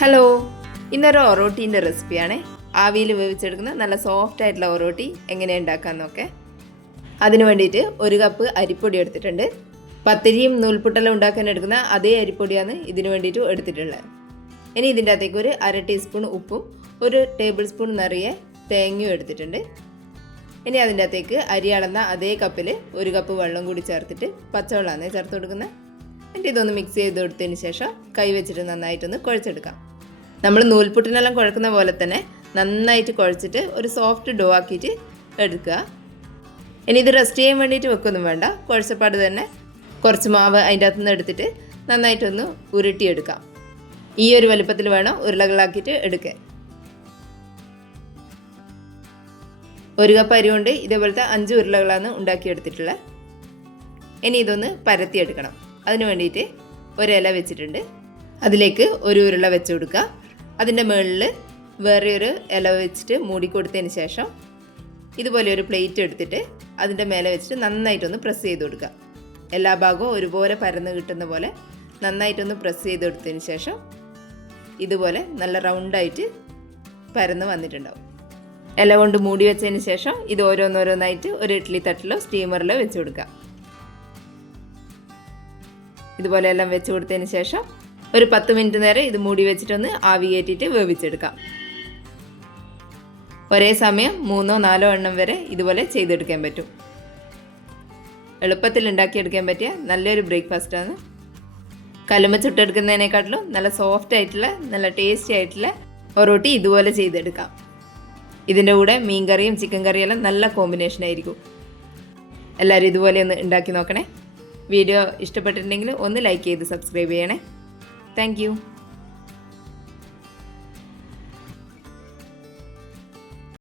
Hello ഇന്നൊരു ഒറോട്ടീന്റെ റെസിപ്പിയാണ്. ആവിയിൽ വേവിച്ചെടുക്കുന്ന നല്ല സോഫ്റ്റ് ആയിട്ടുള്ള ഒറോട്ടി എങ്ങനെ ഉണ്ടാക്കാമെന്നൊക്കെ അതിന് വേണ്ടിയിട്ട് ഒരു കപ്പ് അരിപ്പൊടി എടുത്തിട്ടുണ്ട്. പത്തിരിയും നൂൽപുട്ടെല്ലാം ഉണ്ടാക്കാൻ എടുക്കുന്ന അതേ അരിപ്പൊടിയാണ് ഇതിന് വേണ്ടിയിട്ട് എടുത്തിട്ടുള്ളത്. ഇനി ഇതിന്റെ അകത്തേക്ക് ഒരു അര ടീസ്പൂൺ ഉപ്പും ഒരു ടേബിൾ സ്പൂൺ നിറയെ തേങ്ങയും എടുത്തിട്ടുണ്ട്. ഇനി അതിന്റെ അകത്തേക്ക് അരി അളന്ന അതേ കപ്പിൽ ഒരു കപ്പ് വെള്ളം കൂടി ചേർത്തിട്ട് പച്ചവെള്ളമാണ് ചേർത്ത് കൊടുക്കുന്നത്. എന്നിട്ട് ഇതൊന്ന് മിക്സ് ചെയ്ത് കൊടുത്തതിന് ശേഷം കൈ വെച്ചിട്ട് നന്നായിട്ടൊന്ന് കുഴച്ചെടുക്കാം. നമ്മൾ നൂൽപുട്ടിനെല്ലാം കുഴക്കുന്ന പോലെ തന്നെ നന്നായിട്ട് കുഴച്ചിട്ട് ഒരു സോഫ്റ്റ് ഡോ ആക്കിയിട്ട് എടുക്കുക. ഇനി ഇത് റെസ്റ്റ് ചെയ്യാൻ വേണ്ടിയിട്ട് വെക്കൊന്നും വേണ്ട. കുഴച്ചപ്പാട് തന്നെ കുറച്ച് മാവ് അതിന്റെ അകത്തു നിന്ന് എടുത്തിട്ട് നന്നായിട്ടൊന്ന് ഉരുട്ടിയെടുക്കാം. ഈ ഒരു വലുപ്പത്തിൽ വേണം ഉരുളകളാക്കിയിട്ട് എടുക്കുക ഒരു കപ്പ് അരി കൊണ്ട് ഇതേപോലത്തെ അഞ്ച് ഉരുളകളാണ് ഉണ്ടാക്കിയെടുത്തിട്ടുള്ളത് ഇനി ഇതൊന്ന് പരത്തിയെടുക്കണം. അതിന് വേണ്ടിയിട്ട് ഒരു ഇല വെച്ചിട്ടുണ്ട്. അതിലേക്ക് ഒരു ഉരുള വെച്ച് കൊടുക്കുക. അതിന്റെ മുകളിൽ വേറെ ഒരു ഇല വെച്ചിട്ട് മൂടി മൂടിക്കൊടുത്തതിന് ശേഷം ഇതുപോലെ ഒരു പ്ലേറ്റ് എടുത്തിട്ട് അതിന്റെ മേലെ വെച്ചിട്ട് നന്നായിട്ടൊന്ന് പ്രസ് ചെയ്ത് കൊടുക്കുക. എല്ലാ ഭാഗവും ഒരുപോലെ പരന്ന് കിട്ടുന്ന പോലെ നന്നായിട്ടൊന്ന് പ്രസ് ചെയ്ത് കൊടുത്തതിന് ശേഷം ഇതുപോലെ നല്ല റൗണ്ടായിട്ട് പരന്ന് വന്നിട്ടുണ്ടാവും. ഇല കൊണ്ട് മൂടി വെച്ചതിന് ശേഷം ഇത് ഓരോന്നോരോന്നായിട്ട് ഒരു ഇഡ്ഡലി തട്ടിലോ സ്റ്റീമറിലോ വെച്ച് കൊടുക്കാം ഇതുപോലെ എല്ലാം വെച്ച് കൊടുത്തതിന് ശേഷം ഒരു പത്ത് മിനിറ്റ് നേരം ഇത് മൂടി വെച്ചിട്ടൊന്ന് ആവി കയറ്റിയിട്ട് വേവിച്ചെടുക്കാം. ഒരേ സമയം മൂന്നോ നാലോ എണ്ണം വരെ ഇതുപോലെ ചെയ്തെടുക്കാൻ പറ്റും. എളുപ്പത്തിൽ ഉണ്ടാക്കിയെടുക്കാൻ പറ്റിയ നല്ലൊരു ബ്രേക്ക്ഫാസ്റ്റാണ് കലുമ ചുട്ടെടുക്കുന്നതിനെക്കാട്ടിലും നല്ല സോഫ്റ്റ് ആയിട്ടുള്ള നല്ല ടേസ്റ്റി ആയിട്ടുള്ള ഒറോട്ടി ഇതുപോലെ ചെയ്തെടുക്കാം. ഇതിന്റെ കൂടെ മീൻ കറിയും ചിക്കൻ കറിയെല്ലാം നല്ല കോമ്പിനേഷൻ ആയിരിക്കും. എല്ലാവരും ഇതുപോലെ ഒന്ന് ഉണ്ടാക്കി നോക്കണേ. വീഡിയോ ഇഷ്ടപ്പെട്ടിട്ടുണ്ടെങ്കിൽ ഒന്ന് ലൈക്ക് ചെയ്ത് സബ്സ്ക്രൈബ് ചെയ്യണേ. Thank you.